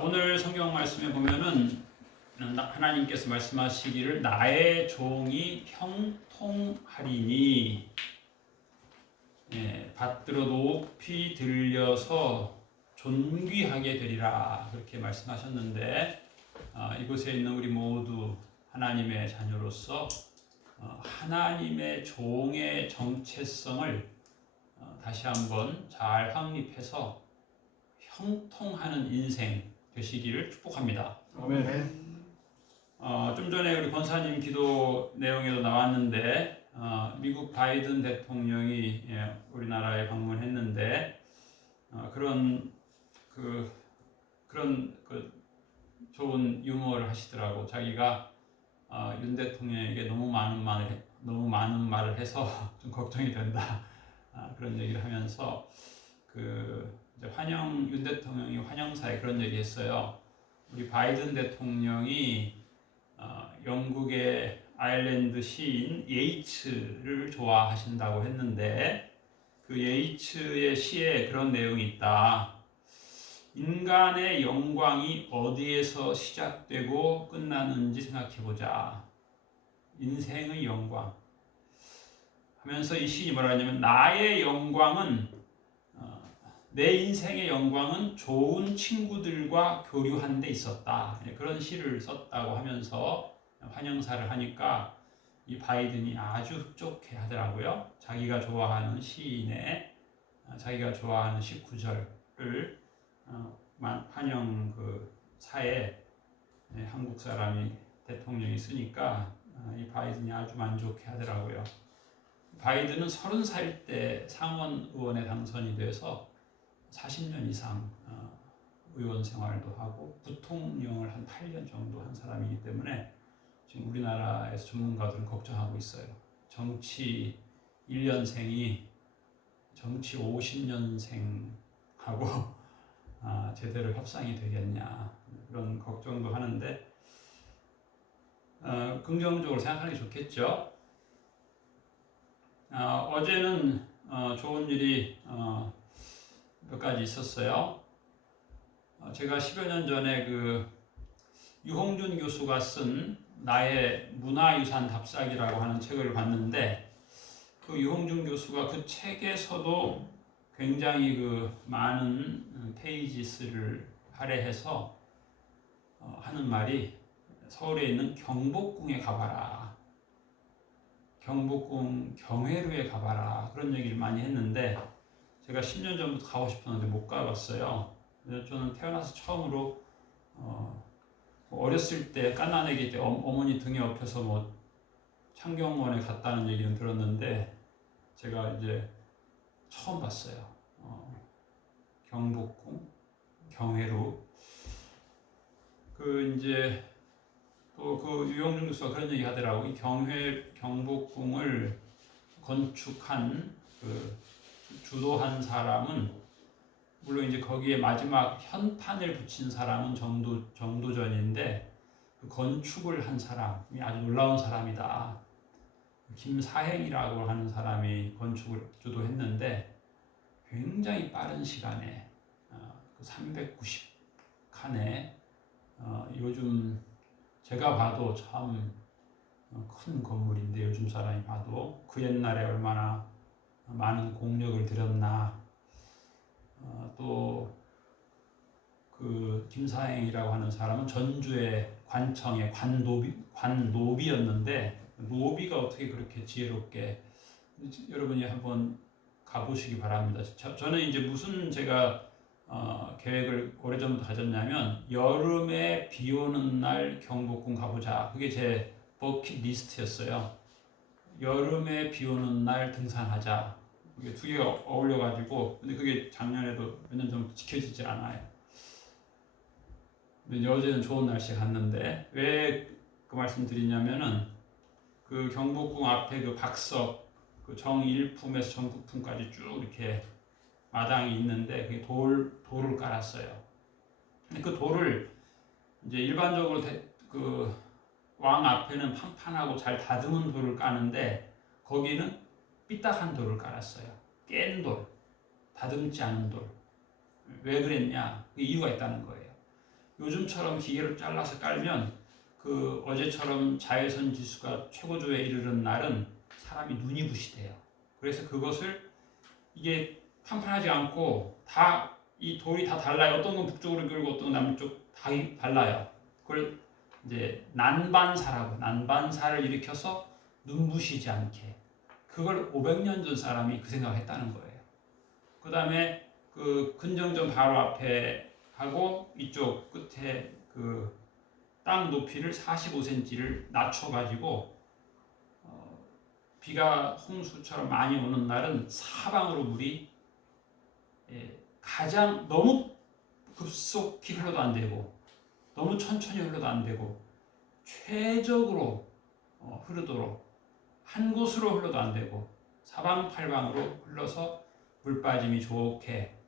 오늘 성경 말씀에 보면은 하나님께서 말씀하시기를 나의 종이 형통하리니 받들어 높이 들려서 존귀하게 되리라 그렇게 말씀하셨는데 이곳에 있는 우리 모두 하나님의 자녀로서 하나님의 종의 정체성을 다시 한번 잘 확립해서 형통하는 인생 되시기를 축복합니다. 아멘. 좀 전에 우리 권사님 기도 내용에도 나왔는데 미국 바이든 대통령이 우리나라에 방문했는데 그런 좋은 유머를 하시더라고. 자기가 윤 대통령에게 너무 많은 말을 해서 좀 걱정이 된다. 그런 얘기를 하면서 윤 대통령이 환영사에 그런 얘기했어요. 우리 바이든 대통령이 영국의 아일랜드 시인 예이츠를 좋아하신다고 했는데 그 예이츠의 시에 그런 내용이 있다. 인간의 영광이 어디에서 시작되고 끝나는지 생각해보자. 인생의 영광 하면서 이 시인이 뭐라 하냐면 내 인생의 영광은 좋은 친구들과 교류한 데 있었다. 그런 시를 썼다고 하면서 환영사를 하니까 이 바이든이 아주 흡족해 하더라고요. 자기가 좋아하는 시인의 자기가 좋아하는 시 구절을 환영 사에 한국 사람이 대통령이 쓰니까 이 바이든이 아주 만족해 하더라고요. 바이든은 30살 때 상원 의원에 당선이 돼서 40년 이상 의원 생활도 하고 부통령을 한 8년 정도 한 사람이기 때문에 지금 우리나라에서 전문가들은 걱정하고 있어요. 정치 1년생이 정치 50년생하고 제대로 협상이 되겠냐 그런 걱정도 하는데 긍정적으로 생각하는 게 좋겠죠. 어제는 좋은 일이 몇 가지 있었어요. 제가 10여 년 전에 유홍준 교수가 쓴 나의 문화유산 답사기라고 하는 책을 봤는데 그 유홍준 교수가 그 책에서도 굉장히 많은 페이지수를 할애해서 하는 말이 서울에 있는 경복궁에 가봐라. 경복궁 경회루에 가봐라. 그런 얘기를 많이 했는데 제가 10년 전부터 가고 싶었는데 못 가봤어요. 저는 태어나서 처음으로 어렸을 때 갓난아기 때 어머니 등에 업혀서 창경원에 갔다는 얘기는 들었는데 제가 이제 처음 봤어요. 경복궁 경회루 이제 또 유영준 교수가 그런 얘기 하더라고. 이 경복궁을 건축한 주도한 사람은 물론 이제 거기에 마지막 현판을 붙인 사람은 정도전인데 건축을 한 사람이 아주 놀라운 사람이다. 김사행이라고 하는 사람이 건축을 주도했는데 굉장히 빠른 시간에 390칸에 요즘 제가 봐도 참 큰 건물인데 요즘 사람이 봐도 그 옛날에 얼마나 많은 공력을 들였나. 또 김사행이라고 하는 사람은 전주의 관청의 관노비였는데 노비가 어떻게 그렇게 지혜롭게 여러분이 한번 가보시기 바랍니다. 저는 이제 무슨 제가 계획을 오래전부터 가졌냐면 여름에 비 오는 날 경복궁 가보자. 그게 제 버킷리스트였어요. 여름에 비 오는 날 등산하자. 이게 두 개가 어울려가지고 근데 그게 작년에도 몇 년 전부터 지켜지지 않아요. 근데 어제는 좋은 날씨에 갔는데 왜 그 말씀 드리냐면은 경복궁 앞에 박석 정일품에서 정부품까지 쭉 이렇게 마당이 있는데 그게 돌을 깔았어요. 근데 그 돌을 이제 일반적으로 왕 앞에는 판판하고 잘 다듬은 돌을 까는데 거기는 삐딱한 돌을 깔았어요. 깬 돌, 다듬지 않은 돌. 왜 그랬냐? 그 이유가 있다는 거예요. 요즘처럼 기계로 잘라서 깔면 그 어제처럼 자외선 지수가 최고조에 이르는 날은 사람이 눈이 부시대요. 그래서 그것을 이게 판판하지 않고 다 이 돌이 다 달라요. 어떤 건 북쪽으로 길고 어떤 건 남쪽 다 달라요. 그걸 이제 난반사를 일으켜서 눈부시지 않게 그걸 500년 전 사람이 그 생각을 했다는 거예요. 그 다음에 그 근정전 바로 앞에 하고 이쪽 끝에 그 땅 높이를 45cm를 낮춰가지고 비가 홍수처럼 많이 오는 날은 사방으로 물이 가장 너무 급속히 흘러도 안 되고 너무 천천히 흘러도 안 되고 최적으로 흐르도록 한 곳으로 흘러도 안 되고 사방팔방으로 흘러서 물 빠짐이 좋게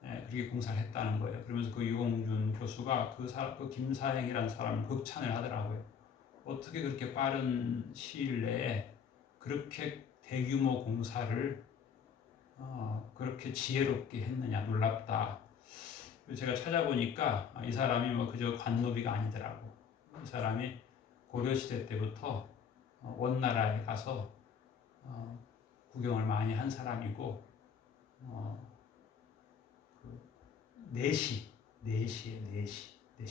그렇게 공사를 했다는 거예요. 그러면서 그 유공준 교수가 그 김사행이라는 사람을 극찬을 하더라고요. 어떻게 그렇게 빠른 시일 내에 그렇게 대규모 공사를 그렇게 지혜롭게 했느냐 놀랍다. 제가 찾아보니까 이 사람이 뭐 그저 관노비가 아니더라고. 이 사람이 고려시대 때부터 원나라에 가서 구경을 많이 한 사람이고 내시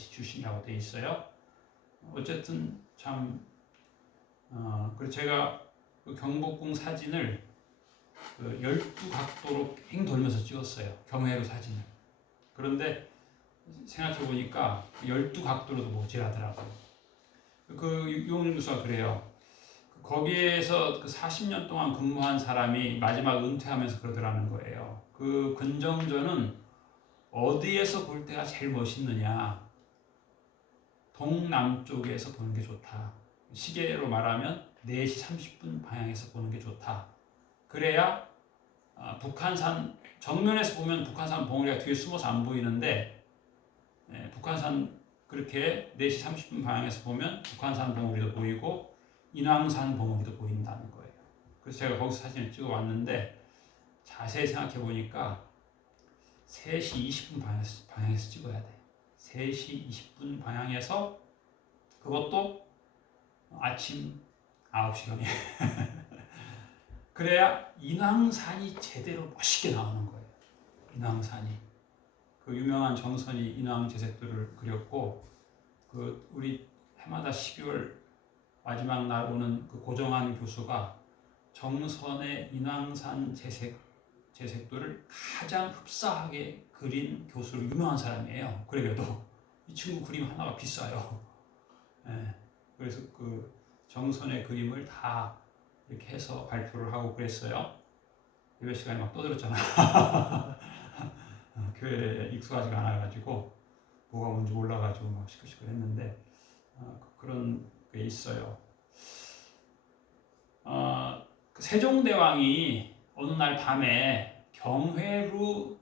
출신이라고 돼 있어요. 어쨌든 참 그리고 제가 그 경복궁 사진을 그 12각도로 행 돌면서 찍었어요. 경회로 사진을. 그런데 생각해 보니까 12각도로도 모자라더라고요. 그 유홍준 교수가 그래요. 거기에서 그 40년 동안 근무한 사람이 마지막 은퇴하면서 그러더라는 거예요. 그 근정전은 어디에서 볼 때가 제일 멋있느냐? 동남쪽에서 보는 게 좋다. 시계로 말하면 4시 30분 방향에서 보는 게 좋다. 그래야 북한산 정면에서 보면 북한산 봉우리가 뒤에 숨어서 안 보이는데 북한산 그렇게 4시 30분 방향에서 보면 북한산 봉우리도 보이고 인왕산 봉우리도 보인다는 거예요. 그래서 제가 거기서 사진을 찍어 왔는데 자세히 생각해 보니까 3시 20분 방향에서 찍어야 돼. 3시 20분 방향에서 그것도 아침 9시경에 그래야 인왕산이 제대로 멋있게 나오는 거예요. 인왕산이 그 유명한 정선이 인왕제색도를 그렸고 그 우리 해마다 12월 마지막 날 오는 그 고정환 교수가 정선의 인왕산 제색도를 가장 흡사하게 그린 교수로 유명한 사람이에요. 그래도 이 친구 그림 하나가 비싸요. 그래서 그 정선의 그림을 다 이렇게 해서 발표를 하고 그랬어요. 예배 시간에 막 떠들었잖아. 교회에 익숙하지가 않아가지고 뭐가 뭔지 몰라가지고 막 시끌시끌했는데 그런 게 있어요. 그 세종대왕이 어느 날 밤에 경회로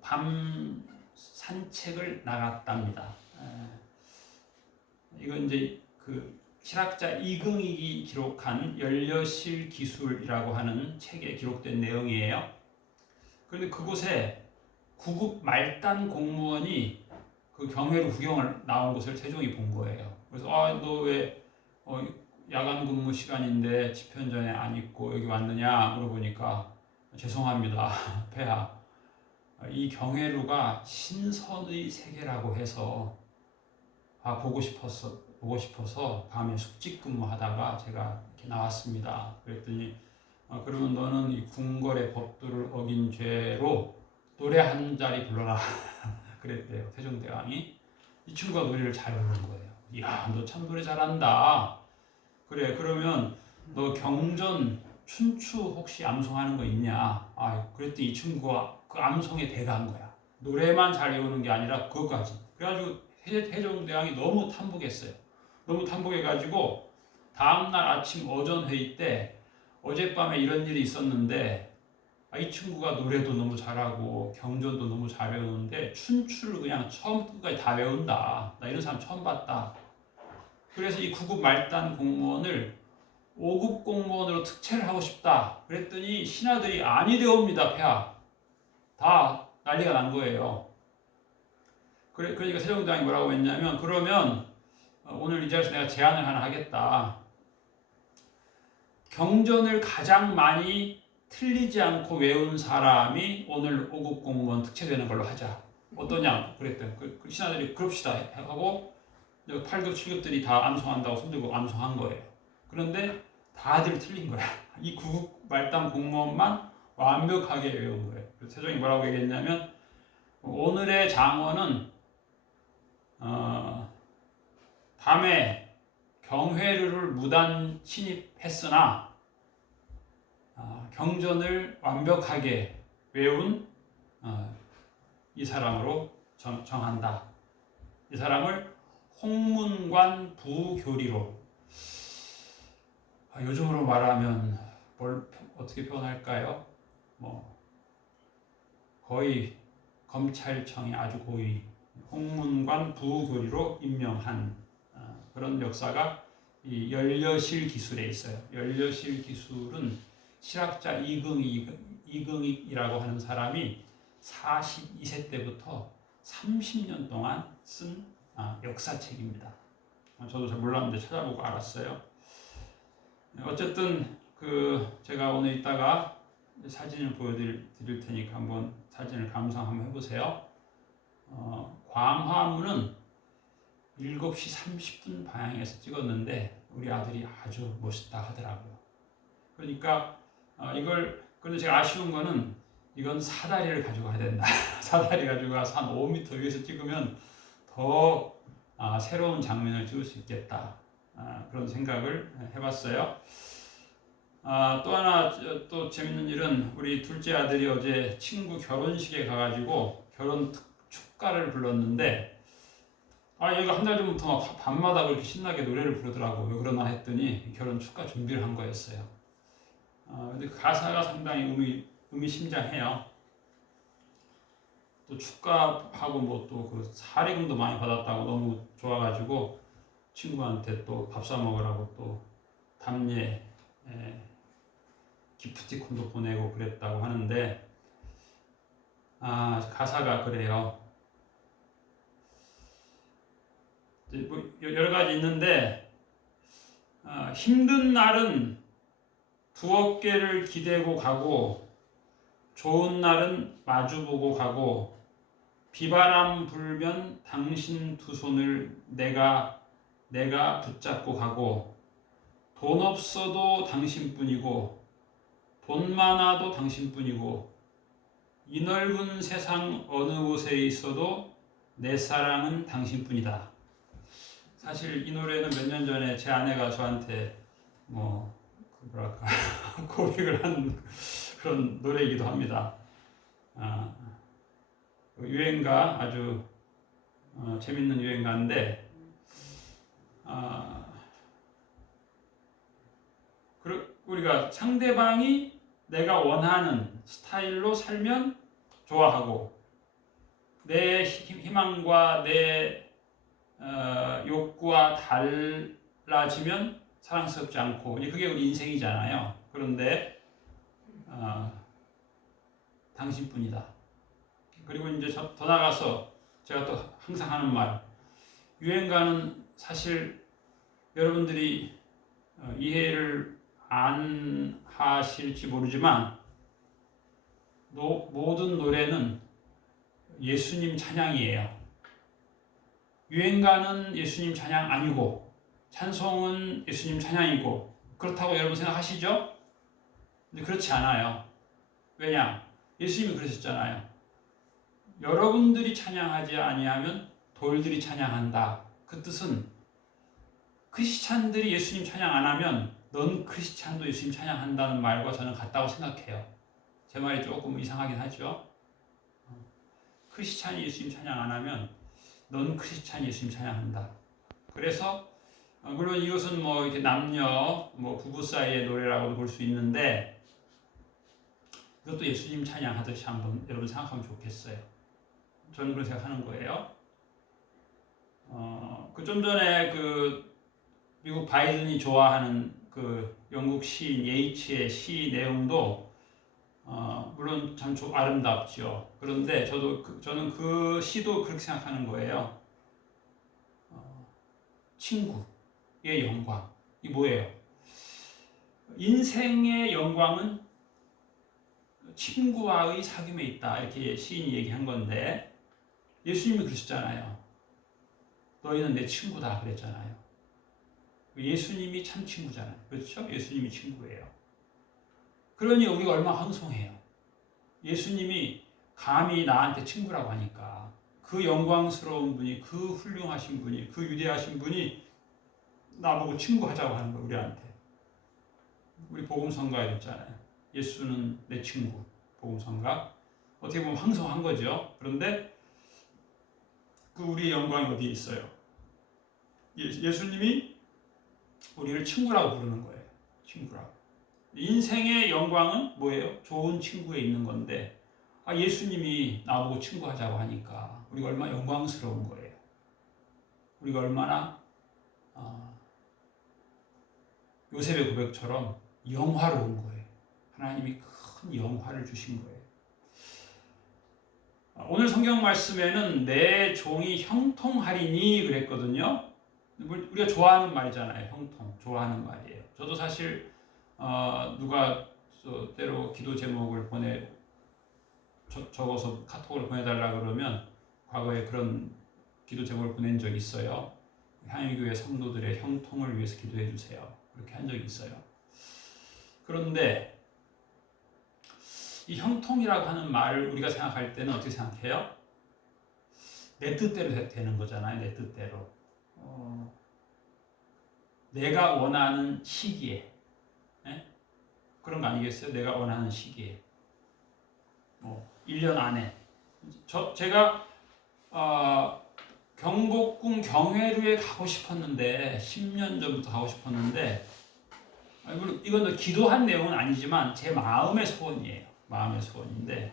밤 산책을 나갔답니다. 이건 이제 그 실학자 이긍익이 기록한 연려실 기술이라고 하는 책에 기록된 내용이에요. 그런데 그곳에 9급 말단 공무원이 그 경회로 구경을 나온 것을 세종이 본 거예요. 그래서 너 왜 야간 근무 시간인데 집현전에 안 입고 여기 왔느냐 물어보니까 죄송합니다 폐하 이 경회루가 신선의 세계라고 해서 보고 싶어서 밤에 숙직 근무하다가 제가 이렇게 나왔습니다. 그랬더니 그러면 너는 이 궁궐의 법도를 어긴 죄로 노래 한 자리 불러라 그랬대요. 세종대왕이. 이 친구가 노래를 잘 부르는 거예요. 이야 너 참 노래 잘한다. 그래 그러면 너 경전 춘추 혹시 암송하는 거 있냐? 그랬더니 이 친구가 그 암송에 대가한 거야. 노래만 잘 외우는 게 아니라 그것까지. 그래가지고 세종대왕이 너무 탐복했어요. 너무 탐복해가지고 다음날 아침 오전 회의 때 어젯밤에 이런 일이 있었는데 이 친구가 노래도 너무 잘하고 경전도 너무 잘 외우는데 춘추를 그냥 처음부터 끝까지 다 외운다. 나 이런 사람 처음 봤다. 그래서 이 9급 말단 공무원을 5급 공무원으로 특채를 하고 싶다. 그랬더니 신하들이 아니 되옵니다. 폐하. 다 난리가 난 거예요. 그러니까 새정당이 뭐라고 했냐면, 그러면 오늘 이 자리에서 내가 제안을 하나 하겠다. 경전을 가장 많이 틀리지 않고 외운 사람이 오늘 5급 공무원 특채되는 걸로 하자. 어떠냐? 그랬더니 그 신하들이 그럽시다 하고 8급, 7급들이 다 암송한다고 손들고 암송한 거예요. 그런데 다들 틀린 거야. 이 9급 말단 공무원만 완벽하게 외운 거예요. 그래서 세종이 뭐라고 얘기했냐면, 오늘의 장원은 밤에 경회를 무단 침입했으나 경전을 완벽하게 외운 이 사람으로 정한다. 이 사람을 홍문관 부교리로, 요즘으로 말하면 뭘 어떻게 표현할까요? 거의 검찰청의 아주 고위 홍문관 부교리로 임명한 그런 역사가 이 연려실 기술에 있어요. 연려실 기술은 실학자 이긍익이라고 하는 사람이 42세 때부터 30년 동안 쓴 역사책입니다. 저도 잘 몰랐는데 찾아보고 알았어요. 어쨌든 제가 오늘 이따가 사진을 보여드릴 테니까 한번 사진을 감상 한번 해보세요. 광화문은 7시 30분 방향에서 찍었는데 우리 아들이 아주 멋있다 하더라고요. 그러니까 그런데 제가 아쉬운 거는 이건 사다리를 가지고 가야 된다. 사다리 가지고 가서 한 5m 위에서 찍으면 더 새로운 장면을 찍을 수 있겠다. 그런 생각을 해봤어요. 또 하나 또 재밌는 일은 우리 둘째 아들이 어제 친구 결혼식에 가가지고 결혼 축가를 불렀는데, 얘가 한 달 전부터 밤마다 그렇게 신나게 노래를 부르더라고. 왜 그러나 했더니 결혼 축가 준비를 한 거였어요. 근데 그 가사가 상당히 의미심장해요. 또 축가하고 뭐 또 그 사례금도 많이 받았다고 너무 좋아가지고 친구한테 또 밥 사 먹으라고 또 담례 기프티콘도 보내고 그랬다고 하는데, 가사가 그래요. 뭐 여러 가지 있는데, 힘든 날은 두어 개를 기대고 가고, 좋은 날은 마주보고 가고, 비바람 불면 당신 두 손을 내가 붙잡고 가고, 돈 없어도 당신뿐이고, 돈 많아도 당신뿐이고, 이 넓은 세상 어느 곳에 있어도 내 사랑은 당신뿐이다. 사실 이 노래는 몇 년 전에 제 아내가 저한테 고백을 한 그런 노래이기도 합니다. 유행가, 아주 재밌는 유행가인데, 우리가 상대방이 내가 원하는 스타일로 살면 좋아하고, 내 희망과 내 욕구와 달라지면 사랑스럽지 않고, 그게 우리 인생이잖아요. 그런데 당신뿐이다. 그리고 이제 더 나가서 제가 또 항상 하는 말, 유행가는 사실 여러분들이 이해를 안 하실지 모르지만 모든 노래는 예수님 찬양이에요. 유행가는 예수님 찬양 아니고 찬송은 예수님 찬양이고, 그렇다고 여러분 생각하시죠? 근데 그렇지 않아요. 왜냐? 예수님이 그러셨잖아요. 여러분들이 찬양하지 아니하면 돌들이 찬양한다. 그 뜻은 크리스찬들이 예수님 찬양 안 하면 넌 크리스찬도 예수님 찬양한다는 말과 저는 같다고 생각해요. 제 말이 조금 이상하긴 하죠. 크리스찬이 예수님 찬양 안 하면 넌 크리스찬이 예수님 찬양한다. 그래서 물론 이것은 이렇게 남녀 부부 사이의 노래라고도 볼 수 있는데, 이것도 예수님 찬양하듯이 한번 여러분 생각하면 좋겠어요. 저는 그런 생각하는 거예요. 좀 전에 미국 바이든이 좋아하는 영국 시인 예이츠의 시 내용도 물론 참 아름답죠. 그런데 저는 그 시도 그렇게 생각하는 거예요. 친구의 영광. 이 뭐예요? 인생의 영광은 친구와의 사귐에 있다. 이렇게 시인이 얘기한 건데 예수님이 그러셨잖아요. 너희는 내 친구다 그랬잖아요. 예수님이 참 친구잖아요. 그렇죠? 예수님이 친구예요. 그러니 우리가 얼마나 황송해요. 예수님이 감히 나한테 친구라고 하니까 그 영광스러운 분이, 그 훌륭하신 분이, 그 위대하신 분이 나보고 친구하자고 하는 거예요. 우리한테. 우리 복음성가에 있잖아요. 예수는 내 친구. 복음성가. 어떻게 보면 황송한 거죠. 그런데 그 우리의 영광이 어디에 있어요? 예수님이 우리를 친구라고 부르는 거예요. 친구라고. 인생의 영광은 뭐예요? 좋은 친구에 있는 건데 예수님이 나보고 친구하자고 하니까 우리가 얼마나 영광스러운 거예요. 우리가 얼마나 요셉의 고백처럼 영화로운 거예요. 하나님이 큰 영화를 주신 거예요. 오늘 성경 말씀에는 내 종이 형통하리니 그랬거든요. 우리가 좋아하는 말이잖아요. 형통, 좋아하는 말이에요. 저도 사실 누가 때로 기도 제목을 적어서 카톡으로 보내달라 그러면 과거에 그런 기도 제목을 보낸 적이 있어요. 향유교회 성도들의 형통을 위해서 기도해 주세요. 그렇게 한 적이 있어요. 그런데 이 형통이라고 하는 말을 우리가 생각할 때는 어떻게 생각해요? 내 뜻대로 되는 거잖아요. 내 뜻대로. 내가 원하는 시기에. 네? 그런 거 아니겠어요? 내가 원하는 시기에. 1년 안에. 제가 경복궁 경회루에 가고 싶었는데 10년 전부터 가고 싶었는데 이건 기도한 내용은 아니지만 제 마음의 소원이에요. 마음의 소원인데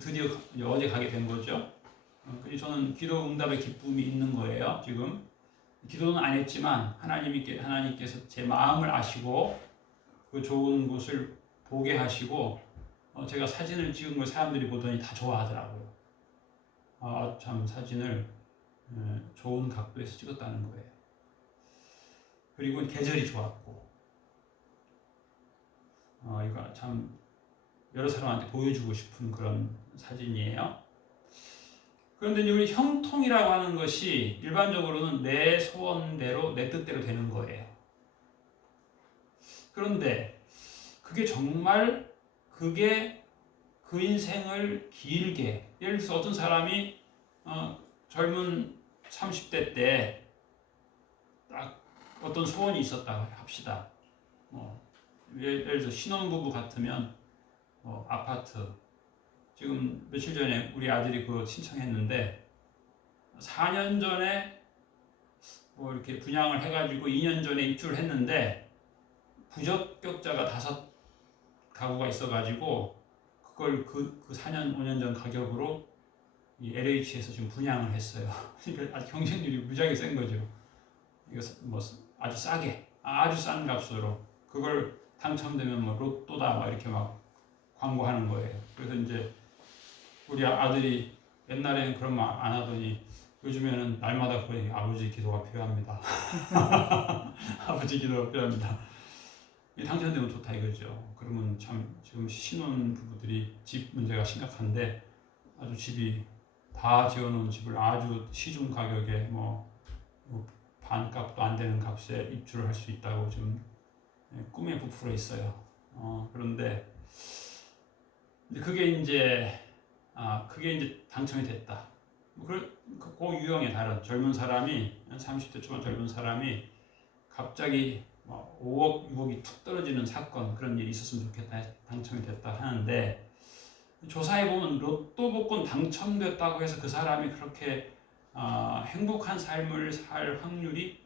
드디어 어제 가게 된 거죠. 그래서 저는 기도 응답의 기쁨이 있는 거예요. 지금 기도는 안 했지만 하나님께서 제 마음을 아시고 그 좋은 곳을 보게 하시고 제가 사진을 찍은 걸 사람들이 보더니 다 좋아하더라고요. 참 사진을 좋은 각도에서 찍었다는 거예요. 그리고 계절이 좋았고 이거 참 여러 사람한테 보여주고 싶은 그런 사진이에요. 그런데 우리 형통이라고 하는 것이 일반적으로는 내 소원대로 내 뜻대로 되는 거예요. 그런데 그게 정말 그 인생을 길게, 예를 들어서 어떤 사람이 젊은 30대 때 딱 어떤 소원이 있었다고 합시다. 예를 들어 신혼부부 같으면 아파트, 지금 며칠 전에 우리 아들이 그거 신청했는데 4년 전에 이렇게 분양을 해가지고 2년 전에 입주를 했는데 부적격자가 5가구가 있어가지고 그걸 그 4년 5년 전 가격으로 이 LH에서 지금 분양을 했어요. 그러니까 경쟁률이 무지하게 센 거죠. 이거 아주 싸게, 아주 싼 값으로 그걸 당첨되면 로또다 이렇게 막 광고하는 거예요. 그래서 이제 우리 아들이 옛날에는 그런 말 안 하더니 요즘에는 날마다 거의 아버지 기도가 필요합니다. 아버지 기도가 필요합니다. 당첨되면 좋다 이거죠. 그러면 참 지금 신혼 부부들이 집 문제가 심각한데 아주 집이 다 지어놓은 집을 아주 시중 가격에 반값도 안 되는 값에 입주를 할 수 있다고 지금 꿈에 부풀어 있어요. 그런데 그게 이제 당첨이 됐다. 그 유형의 다른 젊은 사람이 30대 초반 젊은 사람이 갑자기 5억, 6억이 툭 떨어지는 사건 그런 일이 있었으면 좋겠다 당첨이 됐다 하는데 조사해 보면 로또 복권 당첨됐다고 해서 그 사람이 그렇게 행복한 삶을 살 확률이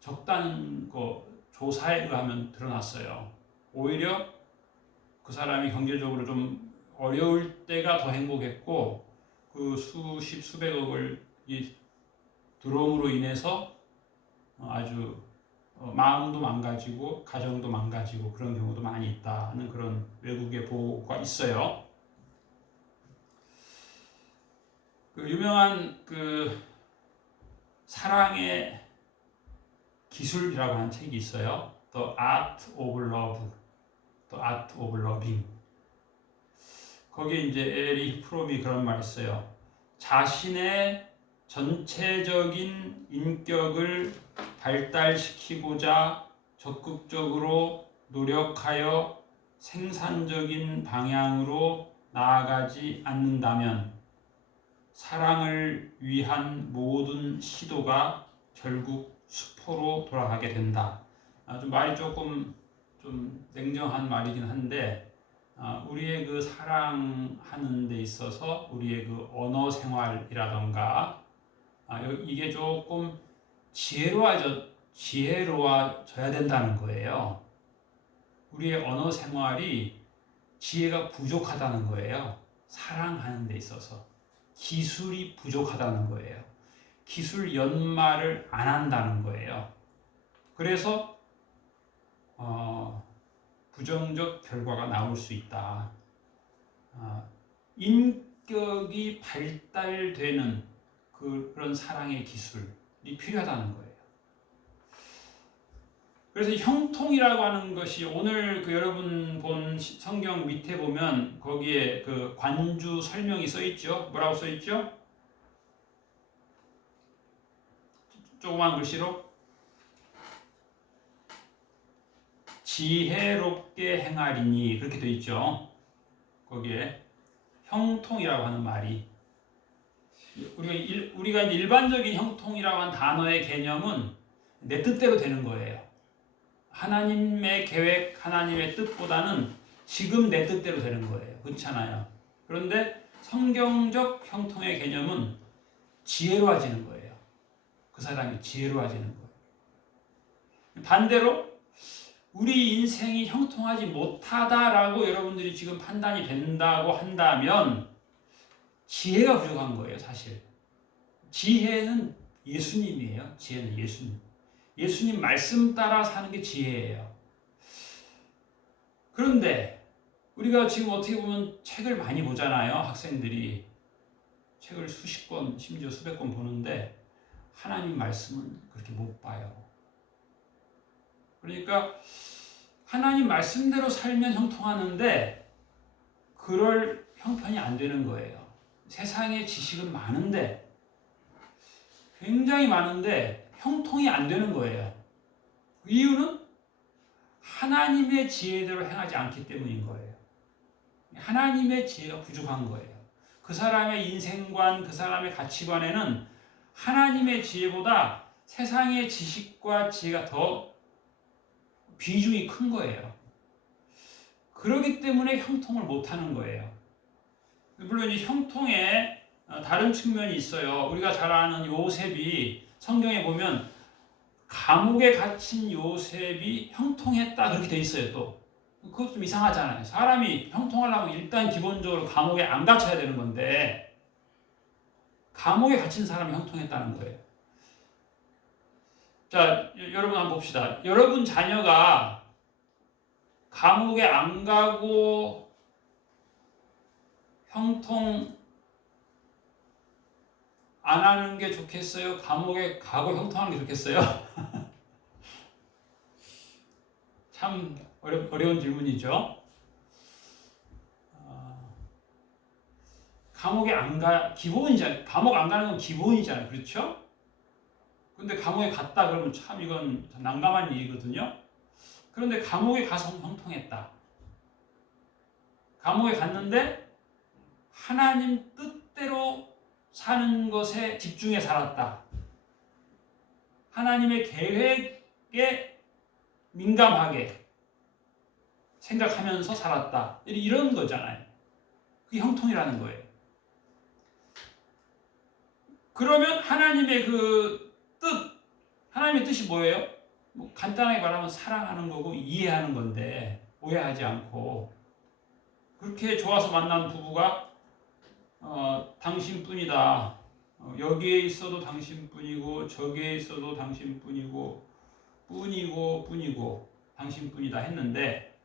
적다는 거 조사에 의하면 드러났어요. 오히려 그 사람이 경제적으로 좀 어려울 때가 더 행복했고 그 수백억을 이 들어옴으로 인해서 아주 마음도 망가지고 가정도 망가지고 그런 경우도 많이 있다는 그런 외국의 보고가 있어요. 그 유명한 그 사랑의 기술이라고 하는 책이 있어요. The Art of Love, The Art of Loving. 거기에 이제 에리 프롬이 그런 말 했어요. 자신의 전체적인 인격을 발달시키고자 적극적으로 노력하여 생산적인 방향으로 나아가지 않는다면 사랑을 위한 모든 시도가 결국 수포로 돌아가게 된다. 좀 말이 조금 좀 냉정한 말이긴 한데 우리의 그 사랑하는 데 있어서 우리의 그 언어 생활이라던가 이게 조금 지혜로워져야 된다는 거예요. 우리의 언어 생활이 지혜가 부족하다는 거예요. 사랑하는 데 있어서 기술이 부족하다는 거예요. 기술 연마를 안 한다는 거예요. 그래서 부정적 결과가 나올 수 있다. 인격이 발달되는 그런 사랑의 기술이 필요하다는 거예요. 그래서 형통이라고 하는 것이 오늘 그 여러분 본 성경 밑에 보면 거기에 그 관주 설명이 써 있죠. 뭐라고 써 있죠? 조그만 글씨로 지혜롭게 행하리니 그렇게 되어 있죠. 거기에 형통이라고 하는 말이 우리가 이제 일반적인 형통이라고 하는 단어의 개념은 내 뜻대로 되는 거예요. 하나님의 계획, 하나님의 뜻보다는 지금 내 뜻대로 되는 거예요. 그렇잖아요. 그런데 성경적 형통의 개념은 지혜로워지는 거예요. 그 사람이 지혜로워지는 거예요. 반대로 우리 인생이 형통하지 못하다라고 여러분들이 지금 판단이 된다고 한다면 지혜가 부족한 거예요, 사실. 지혜는 예수님이에요. 지혜는 예수님. 예수님 말씀 따라 사는 게 지혜예요. 그런데 우리가 지금 어떻게 보면 책을 많이 보잖아요. 학생들이 책을 수십 권, 심지어 수백 권 보는데 하나님 말씀은 그렇게 못 봐요. 그러니까 하나님 말씀대로 살면 형통하는데 그럴 형편이 안 되는 거예요. 세상에 지식은 많은데 굉장히 많은데 형통이 안 되는 거예요. 이유는 하나님의 지혜대로 행하지 않기 때문인 거예요. 하나님의 지혜가 부족한 거예요. 그 사람의 인생관, 그 사람의 가치관에는 하나님의 지혜보다 세상의 지식과 지혜가 더 비중이 큰 거예요. 그렇기 때문에 형통을 못하는 거예요. 물론 이 형통에 다른 측면이 있어요. 우리가 잘 아는 요셉이 성경에 보면 감옥에 갇힌 요셉이 형통했다 그렇게 돼 있어요. 또 그것 좀 이상하잖아요. 사람이 형통하려면 일단 기본적으로 감옥에 안 갇혀야 되는 건데 감옥에 갇힌 사람이 형통했다는 거예요. 자, 여러분 한번 봅시다. 여러분 자녀가 감옥에 안 가고 형통 안 하는 게 좋겠어요? 감옥에 가고 형통하는 게 좋겠어요? 참 어려운 질문이죠. 감옥에 안 기본이잖아요. 감옥 안 가는 건 기본이잖아요. 그렇죠? 근데 감옥에 갔다 그러면 참 이건 난감한 일이거든요. 그런데 감옥에 가서 형통했다. 감옥에 갔는데 하나님 뜻대로 사는 것에 집중해 살았다. 하나님의 계획에 민감하게 생각하면서 살았다. 이런 거잖아요. 그게 형통이라는 거예요. 그러면 하나님의 그 뜻, 하나님의 뜻이 뭐예요? 뭐 간단하게 말하면 사랑하는 거고 이해하는 건데 오해하지 않고 그렇게 좋아서 만난 부부가 당신뿐이다. 여기에 있어도 당신뿐이고 저기에 있어도 당신뿐이고 뿐이고 당신뿐이다 했는데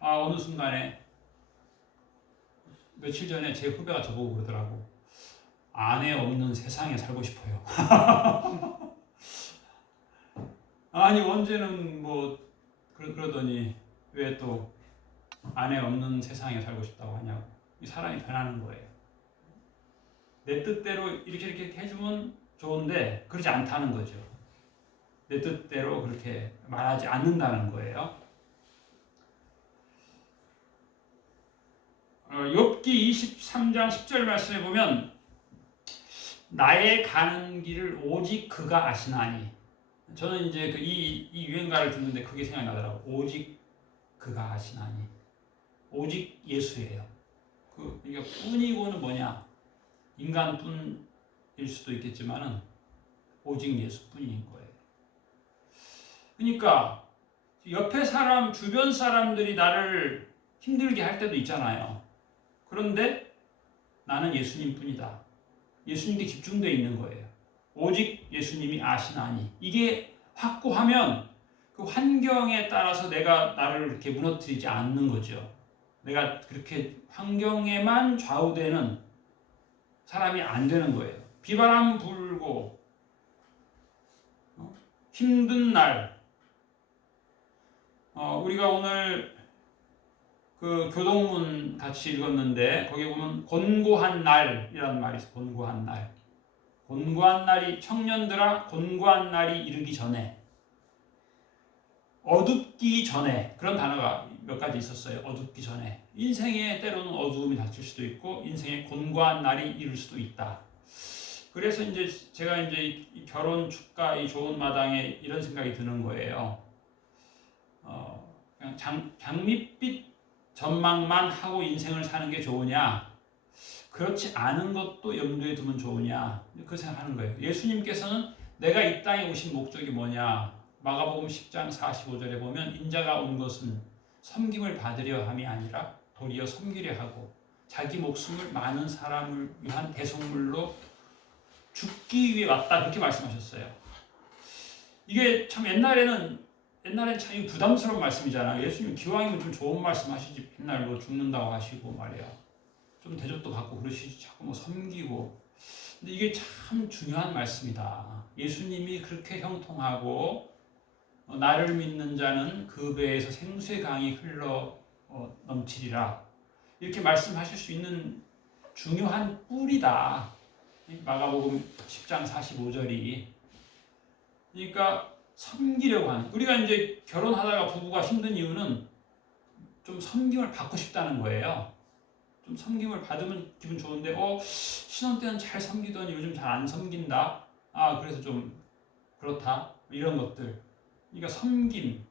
어느 순간에 며칠 전에 제 후배가 저보고 그러더라고. 아내 없는 세상에 살고 싶어요. 아니 언제는 뭐 그러더니 왜 또 아내 없는 세상에 살고 싶다고 하냐고. 이 사람이 변하는 거예요. 내 뜻대로 이렇게 해주면 좋은데 그렇지 않다는 거죠. 내 뜻대로 그렇게 말하지 않는다는 거예요. 욥기 23장 10절 말씀에 보면 나의 가는 길을 오직 그가 아시나니. 저는 이제 이 유행가를 듣는데 그게 생각나더라고. 오직 그가 아시나니. 오직 예수예요. 그러니까 뿐이고는 뭐냐? 인간뿐일 수도 있겠지만은 오직 예수뿐인 거예요. 그러니까 옆에 사람, 주변 사람들이 나를 힘들게 할 때도 있잖아요. 그런데 나는 예수님뿐이다. 예수님께 집중되어 있는 거예요. 오직 예수님이 아시나니. 이게 확고하면 그 환경에 따라서 내가 나를 이렇게 무너뜨리지 않는 거죠. 내가 그렇게 환경에만 좌우되는 사람이 안 되는 거예요. 비바람 불고 힘든 날, 우리가 오늘 그 교동문 같이 읽었는데 거기 보면 곤고한 날이라는 말이 있어요. 곤고한 날. 곤고한 날이 청년들아 곤고한 날이 이르기 전에 어둡기 전에 그런 단어가 몇 가지 있었어요. 어둡기 전에. 인생에 때로는 어두움이 닥칠 수도 있고 인생에 곤고한 날이 이를 수도 있다. 그래서 이제 제가 이제 결혼 축가 이 좋은 마당에 이런 생각이 드는 거예요. 그냥 장밋빛 전망만 하고 인생을 사는 게 좋으냐? 그렇지 않은 것도 염두에 두면 좋으냐? 그 생각하는 거예요. 예수님께서는 내가 이 땅에 오신 목적이 뭐냐? 마가복음 10장 45절에 보면 인자가 온 것은 섬김을 받으려 함이 아니라 도리어 섬기려 하고 자기 목숨을 많은 사람을 위한 대속물로 죽기 위해 왔다 그렇게 말씀하셨어요. 이게 참 옛날에는 참 부담스러운 말씀이잖아요. 예수님 기왕이면 좀 좋은 말씀 하시지 맨날 뭐 죽는다고 하시고 말이야. 좀 대접도 받고 그러시지 자꾸 뭐 섬기고. 근데 이게 참 중요한 말씀이다. 예수님이 그렇게 형통하고 나를 믿는 자는 그 배에서 생수의 강이 흘러 넘치리라. 이렇게 말씀하실 수 있는 중요한 뿔이다. 마가복음 10장 45절이. 그러니까 섬기려고 하는. 우리가 이제 결혼하다가 부부가 힘든 이유는 좀 섬김을 받고 싶다는 거예요. 좀 섬김을 받으면 기분 좋은데 신혼 때는 잘 섬기더니 요즘 잘 안 섬긴다. 그래서 좀 그렇다. 이런 것들. 그러니까 섬김.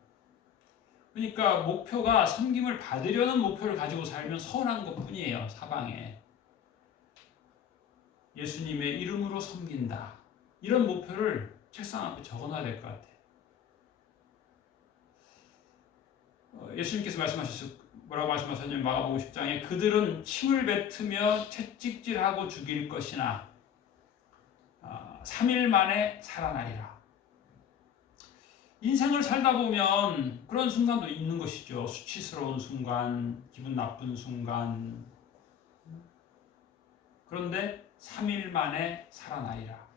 그러니까 목표가 섬김을 받으려는 목표를 가지고 살면 서운한 것뿐이에요. 사방에. 예수님의 이름으로 섬긴다. 이런 목표를 책상 앞에 적어놔야 될 것 같아요. 예수님께서 뭐라고 말씀하셨냐면 마가복음 10장에 그들은 침을 뱉으며 채찍질하고 죽일 것이나 3일 만에 살아나리라. 인생을 살다 보면 그런 순간도 있는 것이죠. 수치스러운 순간, 기분 나쁜 순간. 그런데 3일 만에 살아나리라.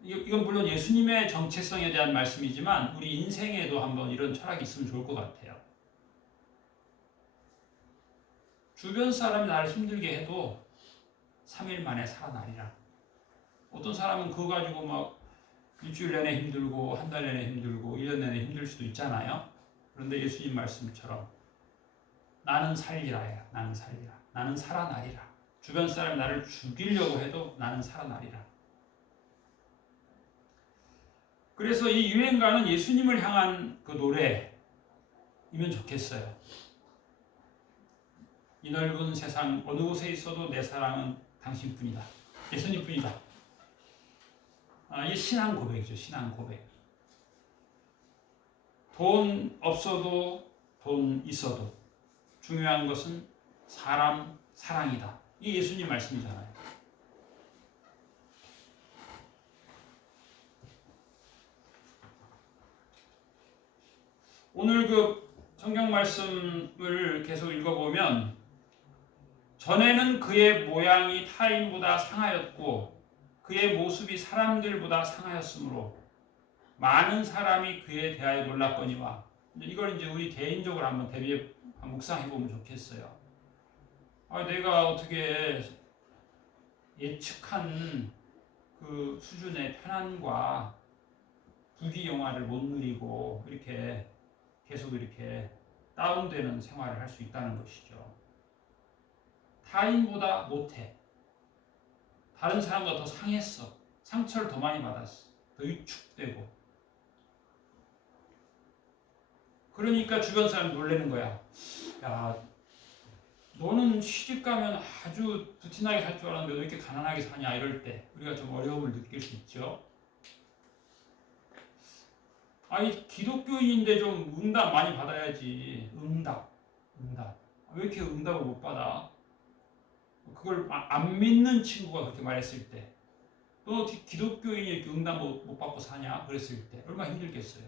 이건 물론 예수님의 정체성에 대한 말씀이지만 우리 인생에도 한번 이런 철학이 있으면 좋을 것 같아요. 주변 사람이 나를 힘들게 해도 3일 만에 살아나리라. 어떤 사람은 그거 가지고 막 일주일 내내 힘들고 한 달 내내 힘들고 1년 내내 힘들 수도 있잖아요. 그런데 예수님 말씀처럼 나는 살리라예요. 나는 살리라. 나는 살아나리라. 주변 사람이 나를 죽이려고 해도 나는 살아나리라. 그래서 이 유행가는 예수님을 향한 그 노래이면 좋겠어요. 이 넓은 세상 어느 곳에 있어도 내 사랑은 당신뿐이다. 예수님뿐이다. 이게 신앙 고백이죠. 신앙 고백. 돈 없어도 돈 있어도 중요한 것은 사람 사랑이다. 이게 예수님 말씀이잖아요. 오늘 그 성경 말씀을 계속 읽어보면 전에는 그의 모양이 타인보다 상하였고 그의 모습이 사람들보다 상하였으므로 많은 사람이 그에 대하여 놀랐거니와. 이걸 이제 우리 개인적으로 한번 묵상해 보면 좋겠어요. 내가 어떻게 예측한 그 수준의 편안과 부귀영화를 못 누리고 이렇게 계속 이렇게 다운되는 생활을 할 수 있다는 것이죠. 타인보다 못해. 다른 사람보다 더 상했어. 상처를 더 많이 받았어. 더 위축되고. 그러니까 주변 사람이 놀라는 거야. 야, 너는 시집 가면 아주 부티나게 살 줄 알았는데 왜 이렇게 가난하게 사냐, 이럴 때 우리가 좀 어려움을 느낄 수 있죠. 기독교인인데 좀 응답 많이 받아야지. 응답. 왜 이렇게 응답을 못 받아? 그걸 안 믿는 친구가 그렇게 말했을 때, 너 기독교인이 이렇게 응답 못 받고 사냐? 그랬을 때 얼마나 힘들겠어요.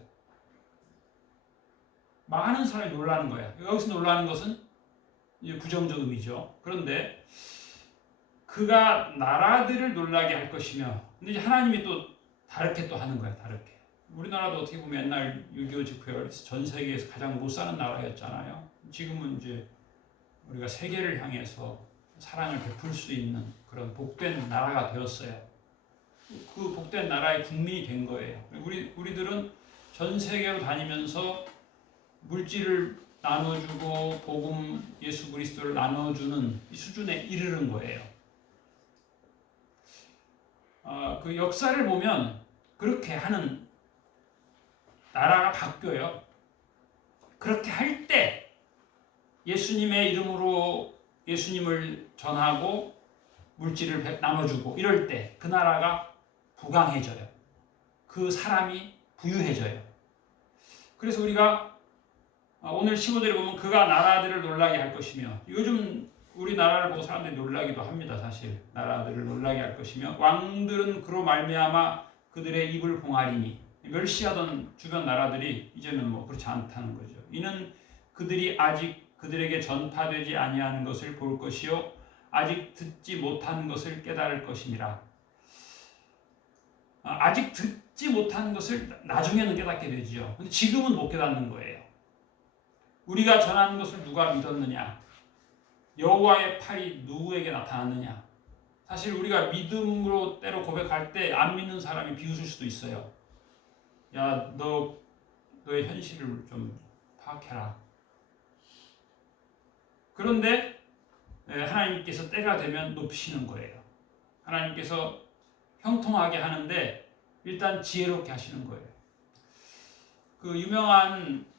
많은 사람이 놀라는 거야. 여기서 놀라는 것은 이제 부정적 의미죠. 그런데 그가 나라들을 놀라게 할 것이며, 근데 이제 하나님이 또 다르게 또 하는 거야. 다르게. 우리나라도 어떻게 보면 옛날 6.25 집회를 전 세계에서 가장 못 사는 나라였잖아요. 지금은 이제 우리가 세계를 향해서 사랑을 베풀 수 있는 그런 복된 나라가 되었어요. 그 복된 나라의 국민이 된 거예요. 우리들은 전 세계로 다니면서 물질을 나눠주고 복음 예수 그리스도를 나눠주는 수준에 이르는 거예요. 그 역사를 보면 그렇게 하는 나라가 바뀌어요. 그렇게 할 때 예수님의 이름으로 예수님을 전하고 물질을 나눠주고 이럴 때 그 나라가 부강해져요. 그 사람이 부유해져요. 그래서 우리가 오늘 15절에 보면 그가 나라들을 놀라게 할 것이며, 요즘 우리나라를 보고 사람들이 놀라기도 합니다. 사실 나라들을 놀라게 할 것이며 왕들은 그로 말미암아 그들의 입을 봉하리니, 멸시하던 주변 나라들이 이제는 뭐 그렇지 않다는 거죠. 이는 그들이 아직 그들에게 전파되지 아니하는 것을 볼 것이요 아직 듣지 못하는 것을 깨달을 것이니라. 아직 듣지 못하는 것을 나중에는 깨닫게 되지요. 근데 지금은 못 깨닫는 거예요. 우리가 전하는 것을 누가 믿었느냐? 여호와의 팔이 누구에게 나타났느냐? 사실 우리가 믿음으로 때로 고백할 때 안 믿는 사람이 비웃을 수도 있어요. 야, 너의 현실을 좀 파악해라. 그런데 하나님께서 때가 되면 높이시는 거예요. 하나님께서 형통하게 하는데 일단 지혜롭게 하시는 거예요. 그 유명한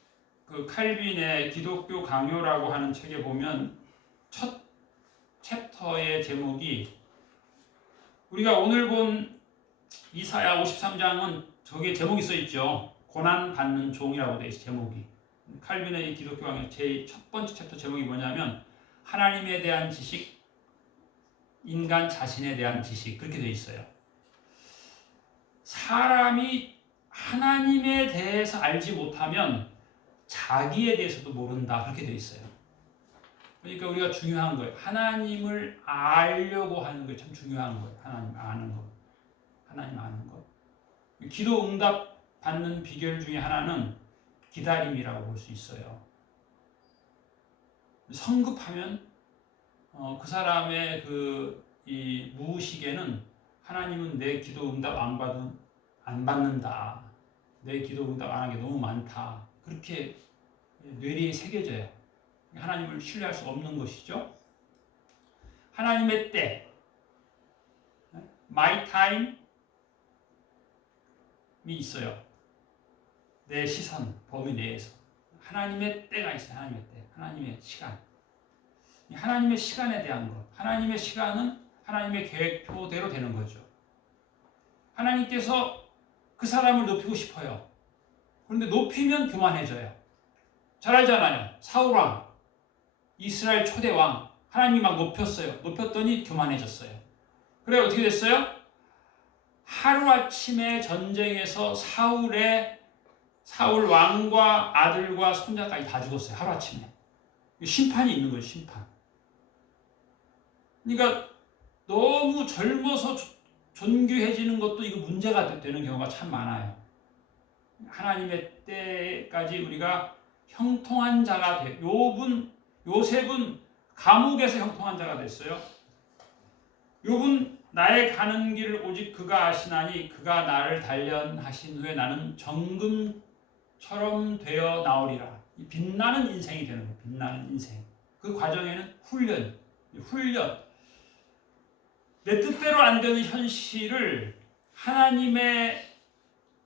그 칼빈의 기독교 강요라고 하는 책에 보면 첫 챕터의 제목이, 우리가 오늘 본 이사야 53장은 저기에 제목이 써 있죠. 고난받는 종이라고 돼 있어요. 제목이. 칼빈의 기독교 강요 제 첫 번째 챕터 제목이 뭐냐면 하나님에 대한 지식, 인간 자신에 대한 지식, 그렇게 돼 있어요. 사람이 하나님에 대해서 알지 못하면 자기에 대해서도 모른다, 그렇게 돼 있어요. 그러니까 우리가 중요한 거예요. 하나님을 알려고 하는 게 참 중요한 거예요. 하나님 아는 것. 하나님 아는 것. 기도 응답 받는 비결 중에 하나는 기다림이라고 볼 수 있어요. 성급하면 그 사람의 이 무의식에는 하나님은 내 기도 응답 안 받는다. 내 기도 응답 안 하는 게 너무 많다. 그렇게 뇌리에 새겨져요. 하나님을 신뢰할 수 없는 것이죠. 하나님의 때, my time이 있어요. 내 시선 범위 내에서 하나님의 때가 있어요. 하나님의 때, 하나님의 시간. 하나님의 시간에 대한 것. 하나님의 시간은 하나님의 계획표대로 되는 거죠. 하나님께서 그 사람을 높이고 싶어요. 그런데 높이면 교만해져요. 잘 알잖아요. 사울왕, 이스라엘 초대왕, 하나님이 막 높였어요. 높였더니 교만해졌어요. 그래 어떻게 됐어요? 하루아침에 전쟁에서 사울의 사울 왕과 아들과 손자까지 다 죽었어요. 하루아침에. 심판이 있는 거예요. 심판. 그러니까 너무 젊어서 존귀해지는 것도 이거 문제가 되는 경우가 참 많아요. 하나님의 때까지 우리가 형통한 자가 돼. 요셉은 감옥에서 형통한 자가 됐어요. 욥은 나의 가는 길을 오직 그가 아시나니 그가 나를 단련하신 후에 나는 정금처럼 되어 나오리라. 빛나는 인생이 되는 거예요. 빛나는 인생. 그 과정에는 훈련. 내 뜻대로 안 되는 현실을 하나님의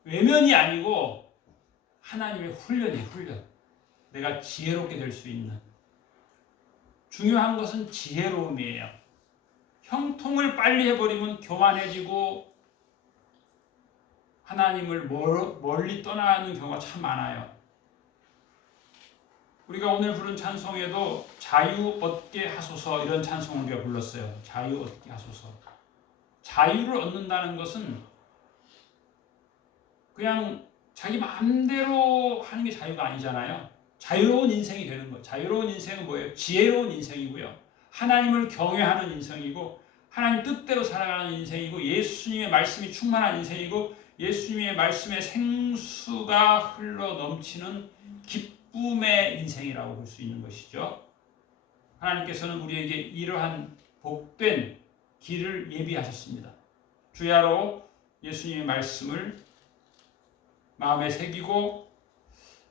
외면이 아니고 하나님의 훈련이에요. 훈련. 내가 지혜롭게 될 수 있는. 중요한 것은 지혜로움이에요. 형통을 빨리 해버리면 교만해지고 하나님을 멀리 떠나는 경우가 참 많아요. 우리가 오늘 부른 찬송에도 자유 얻게 하소서 이런 찬송을 우리가 불렀어요. 자유 얻게 하소서. 자유를 얻는다는 것은 그냥 자기 마음대로 하는 게 자유가 아니잖아요. 자유로운 인생이 되는 것. 자유로운 인생은 뭐예요? 지혜로운 인생이고요. 하나님을 경외하는 인생이고 하나님 뜻대로 살아가는 인생이고 예수님의 말씀이 충만한 인생이고 예수님의 말씀에 생수가 흘러 넘치는 기쁨의 인생이라고 볼 수 있는 것이죠. 하나님께서는 우리에게 이러한 복된 길을 예비하셨습니다. 주야로 예수님의 말씀을 마음에 새기고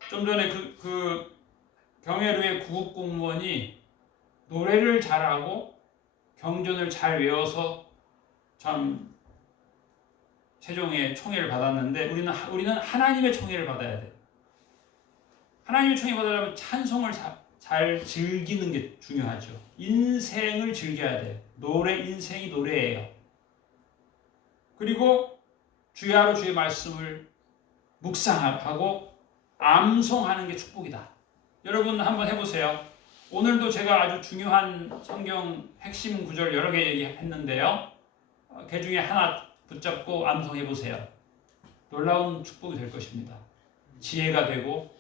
좀 전에 그 경혜루의 구급 공무원이 노래를 잘하고 경전을 잘 외워서 참 세종의 총애를 받았는데 우리는 하나님의 총애를 받아야 돼요. 하나님의 총애 받으려면 찬송을 잘 즐기는 게 중요하죠. 인생을 즐겨야 돼요. 인생이 노래예요. 그리고 주야로 주의 말씀을 묵상하고 암송하는 게 축복이다. 여러분 한번 해보세요. 오늘도 제가 아주 중요한 성경 핵심 구절 여러 개 얘기했는데요. 그 중에 하나 붙잡고 암송해보세요. 놀라운 축복이 될 것입니다. 지혜가 되고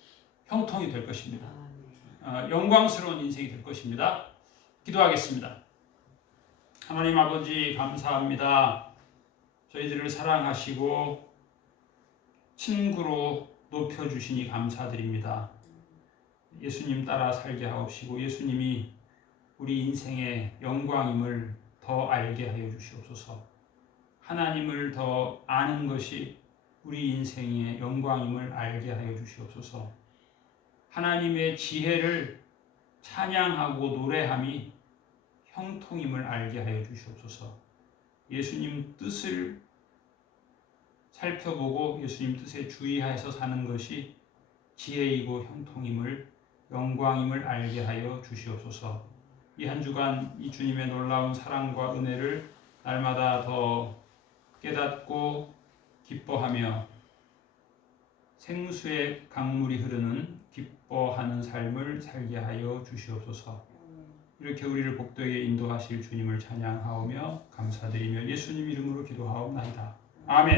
형통이 될 것입니다. 영광스러운 인생이 될 것입니다. 기도하겠습니다. 하나님 아버지 감사합니다. 저희들을 사랑하시고 친구로 높여주시니 감사드립니다. 예수님 따라 살게 하옵시고 예수님이 우리 인생의 영광임을 더 알게 하여 주시옵소서. 하나님을 더 아는 것이 우리 인생의 영광임을 알게 하여 주시옵소서. 하나님의 지혜를 찬양하고 노래함이 형통임을 알게 하여 주시옵소서. 예수님 뜻을 살펴보고 예수님 뜻에 주의하여서 사는 것이 지혜이고 형통임을 영광임을 알게 하여 주시옵소서. 이 한 주간 이 주님의 놀라운 사랑과 은혜를 날마다 더 깨닫고 기뻐하며 생수의 강물이 흐르는 기뻐하는 삶을 살게 하여 주시옵소서. 이렇게 우리를 복되게 인도하실 주님을 찬양하오며 감사드리며 예수님 이름으로 기도하옵나이다. 아멘.